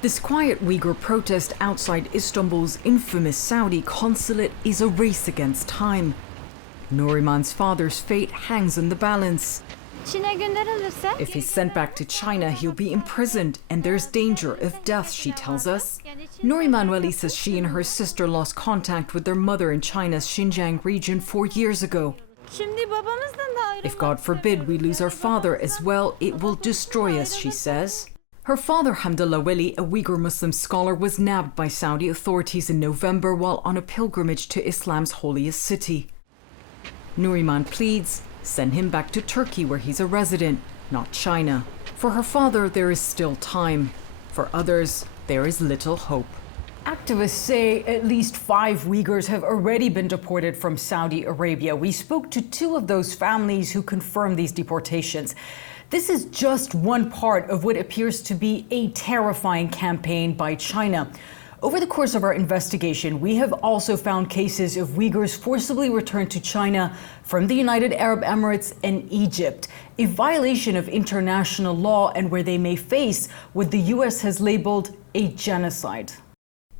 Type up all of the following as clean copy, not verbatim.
This quiet Uyghur protest outside Istanbul's infamous Saudi consulate is a race against time. Nuriman's father's fate hangs in the balance. If he's sent back to China, he'll be imprisoned, and there's danger of death, she tells us. Nuriman Wali says she and her sister lost contact with their mother in China's Xinjiang region 4 years ago. If God forbid we lose our father as well, it will destroy us, she says. Her father, Hamdullah Wali, a Uyghur Muslim scholar, was nabbed by Saudi authorities in November while on a pilgrimage to Islam's holiest city. Nuriman pleads, send him back to Turkey where he's a resident, not China. For her father, there is still time. For others, there is little hope. Activists say at least 5 Uyghurs have already been deported from Saudi Arabia. We spoke to 2 of those families who confirmed these deportations. This is just one part of what appears to be a terrifying campaign by China. Over the course of our investigation, we have also found cases of Uyghurs forcibly returned to China from the United Arab Emirates and Egypt, a violation of international law and where they may face what the U.S. has labeled a genocide.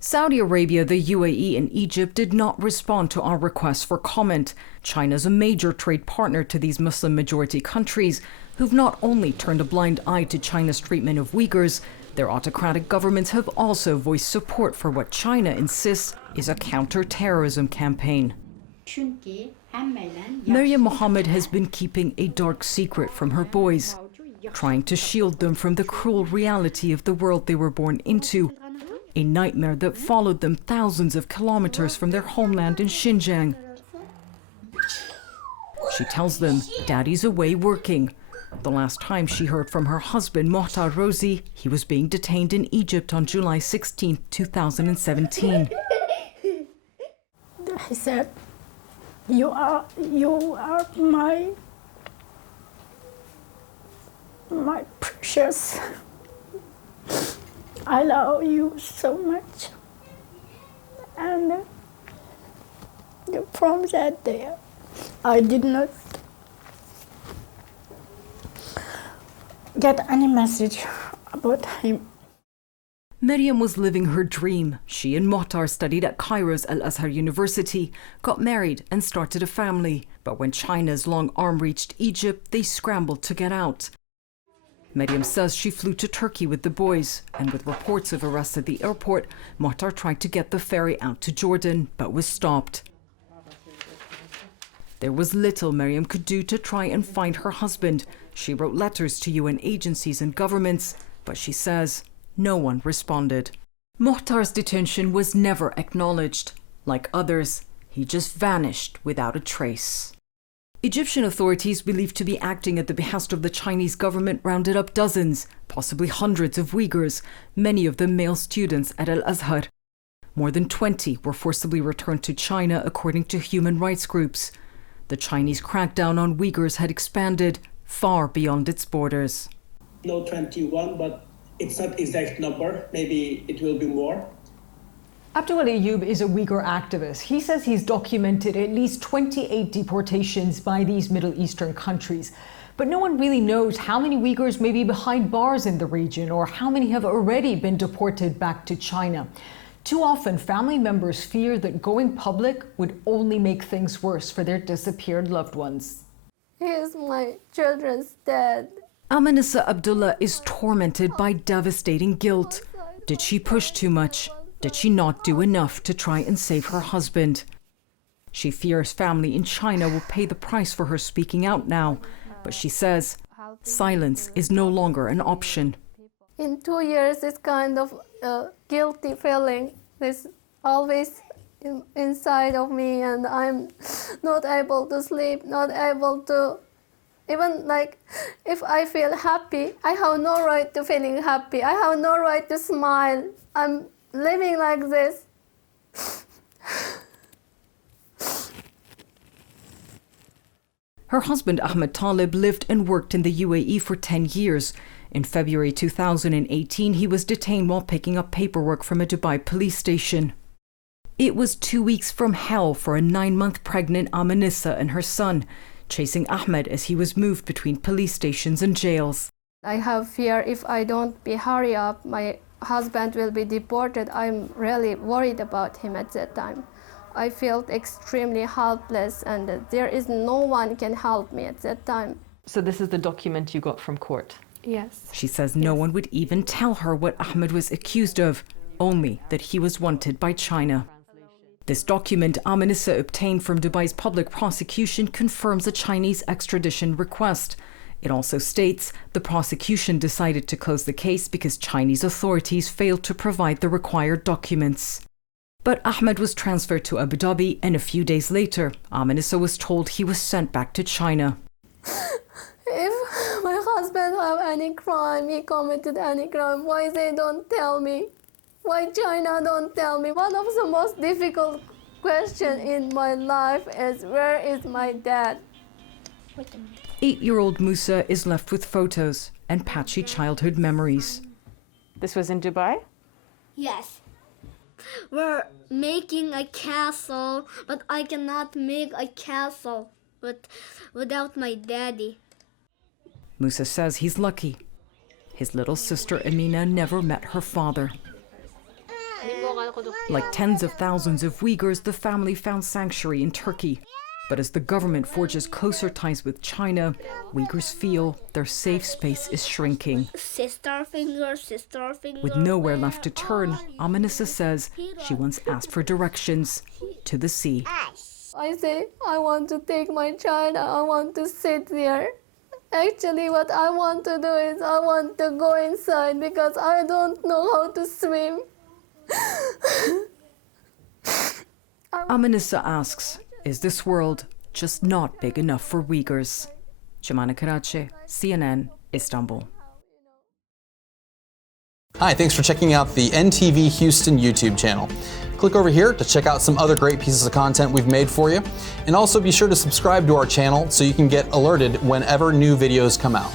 Saudi Arabia, the UAE, and Egypt did not respond to our request for comment. China's a major trade partner to these Muslim-majority countries who've not only turned a blind eye to China's treatment of Uyghurs, their autocratic governments have also voiced support for what China insists is a counter-terrorism campaign. Maryam Mohammed has been keeping a dark secret from her boys, trying to shield them from the cruel reality of the world they were born into, a nightmare that followed them thousands of kilometers from their homeland in Xinjiang. She tells them daddy's away working. The last time she heard from her husband, Mohtar Rozi, he was being detained in Egypt on July 16, 2017. He said, you are my precious. I love you so much. And from that day, I did not get any message about him. Maryam was living her dream. She and Mohtar studied at Cairo's Al-Azhar University, got married and started a family. But when China's long arm reached Egypt, they scrambled to get out. Maryam says she flew to Turkey with the boys, and with reports of arrests at the airport, Mohtar tried to get the ferry out to Jordan, but was stopped. There was little Maryam could do to try and find her husband. She wrote letters to UN agencies and governments, but she says no one responded. Mohtar's detention was never acknowledged. Like others, he just vanished without a trace. Egyptian authorities, believed to be acting at the behest of the Chinese government, rounded up dozens, possibly hundreds of Uyghurs, many of them male students at Al-Azhar. More than 20 were forcibly returned to China, according to human rights groups. The Chinese crackdown on Uyghurs had expanded far beyond its borders. No 21, but it's not exact number. Maybe it will be more. Abdul Ayyub is a Uyghur activist. He says he's documented at least 28 deportations by these Middle Eastern countries. But no one really knows how many Uyghurs may be behind bars in the region or how many have already been deported back to China. Too often, family members fear that going public would only make things worse for their disappeared loved ones. He is my children's dad. Amanissa Abdullah is tormented by devastating guilt. Did she push too much? Did she not do enough to try and save her husband? She fears family in China will pay the price for her speaking out now, but she says silence is no longer an option. In 2 years, this kind of guilty feeling is always inside of me, and I'm not able to sleep, not able to, even like, if I feel happy, I have no right to feeling happy. I have no right to smile. I'm living like this. Her husband Ahmed Talib lived and worked in the UAE for 10 years. In February 2018, he was detained while picking up paperwork from a Dubai police station. It was 2 weeks from hell for a 9-month pregnant Amanissa and her son, chasing Ahmed as he was moved between police stations and jails. I have fear if I don't hurry up, my husband will be deported, I'm really worried about him at that time. I felt extremely helpless, and there is no one can help me at that time. So this is the document you got from court? Yes. She says no one would even tell her what Ahmed was accused of, only that he was wanted by China. This document Amanissa obtained from Dubai's public prosecution confirms a Chinese extradition request. It also states the prosecution decided to close the case because Chinese authorities failed to provide the required documents. But Ahmed was transferred to Abu Dhabi, and a few days later, Amanissa was told he was sent back to China. If my husband have any crime, he committed any crime, why they don't tell me? Why China don't tell me? One of the most difficult questions in my life is, where is my dad? 8-year-old Musa is left with photos and patchy childhood memories. This was in Dubai? Yes. We're making a castle, but I cannot make a castle without my daddy. Musa says he's lucky. His little sister Amina never met her father. Like tens of thousands of Uyghurs, the family found sanctuary in Turkey. But as the government forges closer ties with China, Uyghurs feel their safe space is shrinking. Sister finger. With nowhere left to turn, Amanissa says she once asked for directions to the sea. I say, I want to take my child, I want to sit there. Actually, what I want to do is I want to go inside because I don't know how to swim. Amanissa asks, is this world just not big enough for Uyghurs? Jemana Karachi, CNN, Istanbul. Hi, thanks for checking out the NTV Houston YouTube channel. Click over here to check out some other great pieces of content we've made for you. And also be sure to subscribe to our channel so you can get alerted whenever new videos come out.